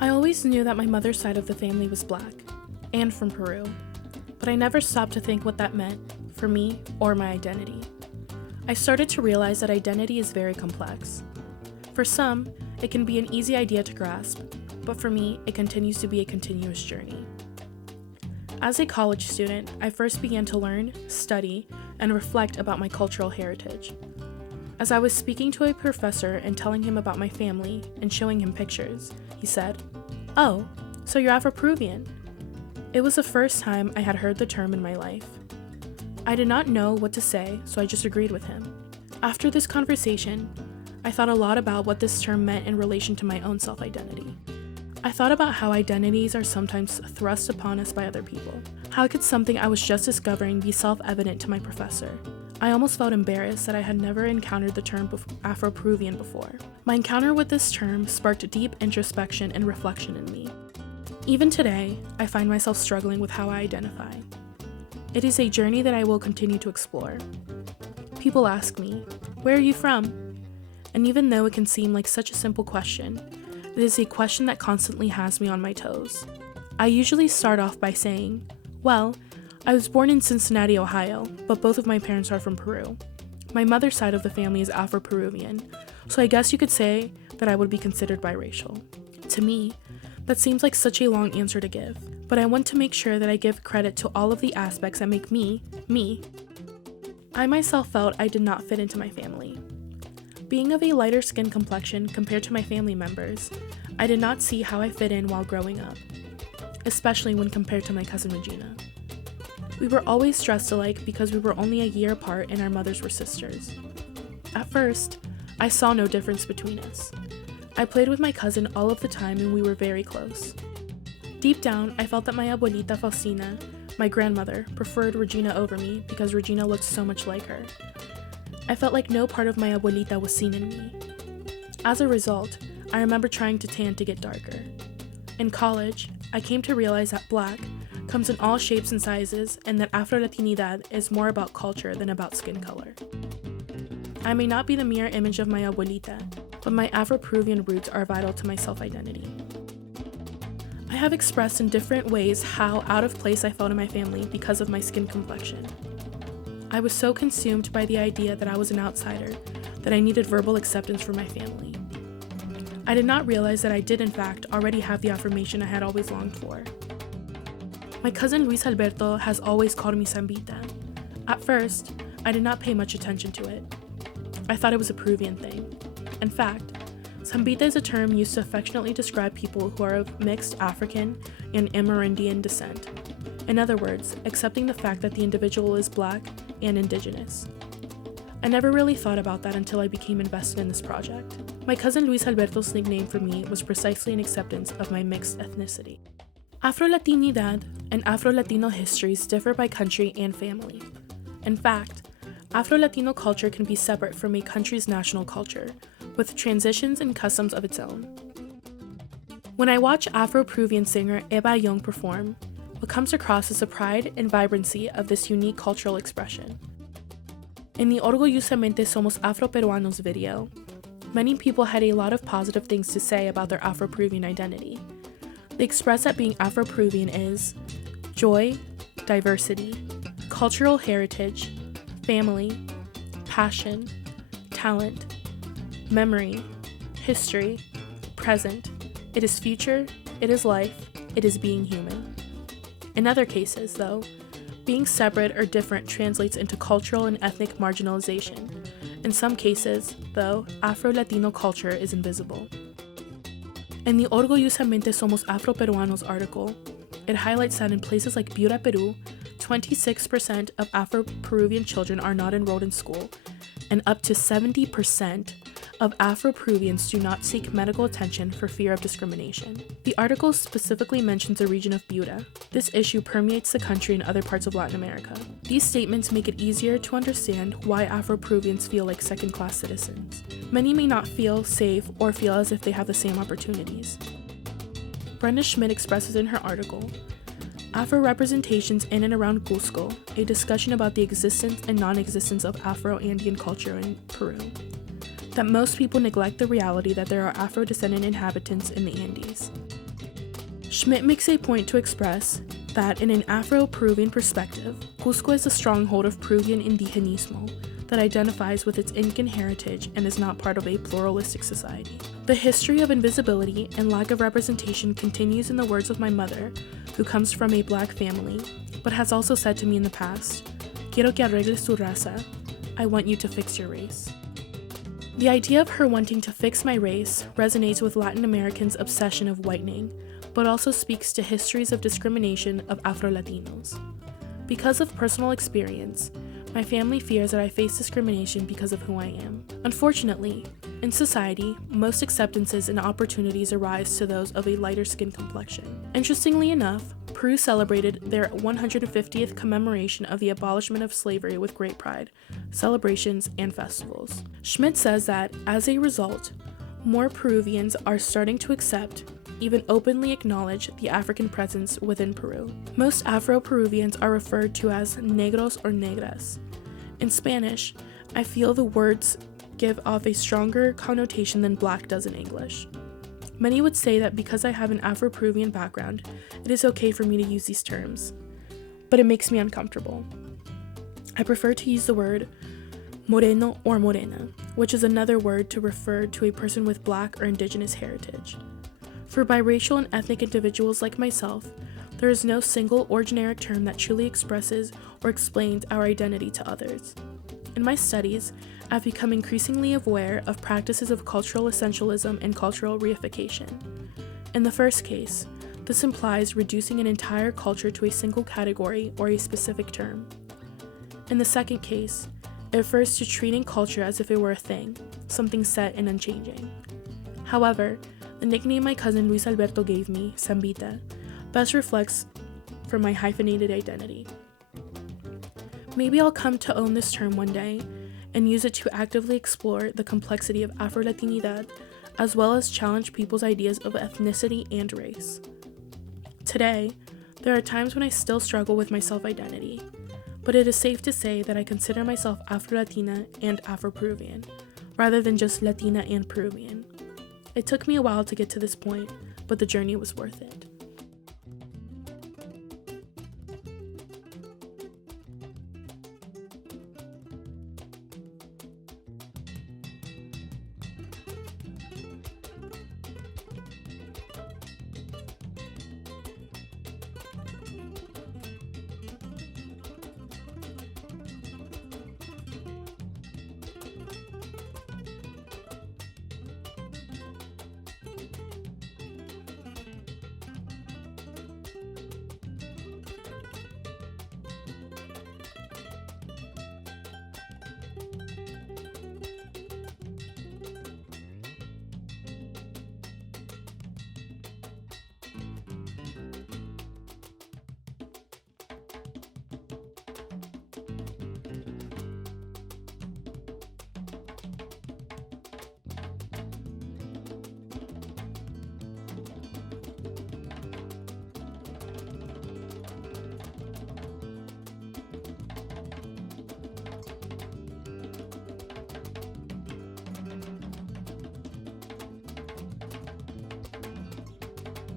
I always knew that my mother's side of the family was Black, and from Peru, but I never stopped to think what that meant for me or my identity. I started to realize that identity is very complex. For some, it can be an easy idea to grasp, but for me, it continues to be a continuous journey. As a college student, I first began to learn, study, and reflect about my cultural heritage. As I was speaking to a professor and telling him about my family and showing him pictures, he said, "Oh, so you're Afro Peruvian?" It was the first time I had heard the term in my life. I did not know what to say, so I just agreed with him. After this conversation, I thought a lot about what this term meant in relation to my own self-identity. I thought about how identities are sometimes thrust upon us by other people. How could something I was just discovering be self-evident to my professor? I almost felt embarrassed that I had never encountered the term Afro Peruvian before. My encounter with this term sparked deep introspection and reflection in me. Even today, I find myself struggling with how I identify. It is a journey that I will continue to explore. People ask me, "Where are you from?" And even though it can seem like such a simple question, it is a question that constantly has me on my toes. I usually start off by saying, "Well, I was born in Cincinnati, Ohio, but both of my parents are from Peru. My mother's side of the family is Afro Peruvian, so I guess you could say that I would be considered biracial." To me, that seems like such a long answer to give, but I want to make sure that I give credit to all of the aspects that make me, me. I myself felt I did not fit into my family. Being of a lighter skin complexion compared to my family members, I did not see how I fit in while growing up, especially when compared to my cousin Regina. We were always dressed alike because we were only a year apart and our mothers were sisters. At first, I saw no difference between us. I played with my cousin all of the time and we were very close. Deep down, I felt that my abuelita Faustina, my grandmother, preferred Regina over me because Regina looked so much like her. I felt like no part of my abuelita was seen in me. As a result, I remember trying to tan to get darker. In college, I came to realize that Black comes in all shapes and sizes and that Afro-Latinidad is more about culture than about skin color. I may not be the mirror image of my abuelita, but my Afro-Peruvian roots are vital to my self-identity. I have expressed in different ways how out of place I felt in my family because of my skin complexion. I was so consumed by the idea that I was an outsider that I needed verbal acceptance from my family. I did not realize that I did in fact already have the affirmation I had always longed for. My cousin Luis Alberto has always called me Zambita. At first, I did not pay much attention to it. I thought it was a Peruvian thing. In fact, Zambita is a term used to affectionately describe people who are of mixed African and Amerindian descent. In other words, accepting the fact that the individual is Black and Indigenous. I never really thought about that until I became invested in this project. My cousin Luis Alberto's nickname for me was precisely an acceptance of my mixed ethnicity. Afro-Latinidad and Afro-Latino histories differ by country and family. In fact, Afro-Latino culture can be separate from a country's national culture, with transitions and customs of its own. When I watch Afro-Peruvian singer Eva Young perform, what comes across is the pride and vibrancy of this unique cultural expression. In the Orgullosamente Somos Afro-Peruanos video, many people had a lot of positive things to say about their Afro-Peruvian identity. They express that being Afro-Peruvian is joy, diversity, cultural heritage, family, passion, talent, memory, history, present, it is future, it is life, it is being human. In other cases, though, being separate or different translates into cultural and ethnic marginalization. In some cases, though, Afro-Latino culture is invisible. In the Orgullosamente Somos Afro-Peruanos article, it highlights that in places like Piura, Peru, 26% of Afro-Peruvian children are not enrolled in school, and up to 70% of Afro-Peruvians do not seek medical attention for fear of discrimination. The article specifically mentions the region of Piura. This issue permeates the country and other parts of Latin America. These statements make it easier to understand why Afro-Peruvians feel like second-class citizens. Many may not feel safe or feel as if they have the same opportunities. Brenda Schmidt expresses in her article, Afro-representations in and around Cusco, a discussion about the existence and non-existence of Afro-Andean culture in Peru. That most people neglect the reality that there are Afro-descendant inhabitants in the Andes. Schmidt makes a point to express that in an Afro Peruvian perspective, Cusco is a stronghold of Peruvian indigenismo that identifies with its Incan heritage and is not part of a pluralistic society. The history of invisibility and lack of representation continues in the words of my mother, who comes from a black family, but has also said to me in the past, "Quiero que arregles tu raza," I want you to fix your race. The idea of her wanting to fix my race resonates with Latin Americans' obsession of whitening, but also speaks to histories of discrimination of Afro-Latinos. Because of personal experience, my family fears that I face discrimination because of who I am. Unfortunately, in society, most acceptances and opportunities arise to those of a lighter skin complexion. Interestingly enough, Peru celebrated their 150th commemoration of the abolishment of slavery with great pride, celebrations, and festivals. Schmidt says that, as a result, more Peruvians are starting to accept, even openly acknowledge, the African presence within Peru. Most Afro-Peruvians are referred to as negros or negras. In Spanish, I feel the words give off a stronger connotation than black does in English. Many would say that because I have an Afro-Peruvian background, it is okay for me to use these terms, but it makes me uncomfortable. I prefer to use the word moreno or morena, which is another word to refer to a person with black or indigenous heritage. For biracial and ethnic individuals like myself, there is no single or generic term that truly expresses or explains our identity to others. In my studies, I've become increasingly aware of practices of cultural essentialism and cultural reification. In the first case, this implies reducing an entire culture to a single category or a specific term. In the second case, it refers to treating culture as if it were a thing, something set and unchanging. However, the nickname my cousin Luis Alberto gave me, Zambita, best reflects from my hyphenated identity. Maybe I'll come to own this term one day and use it to actively explore the complexity of Afro-Latinidad, as well as challenge people's ideas of ethnicity and race. Today, there are times when I still struggle with my self-identity, but it is safe to say that I consider myself Afro-Latina and Afro-Peruvian, rather than just Latina and Peruvian. It took me a while to get to this point, but the journey was worth it.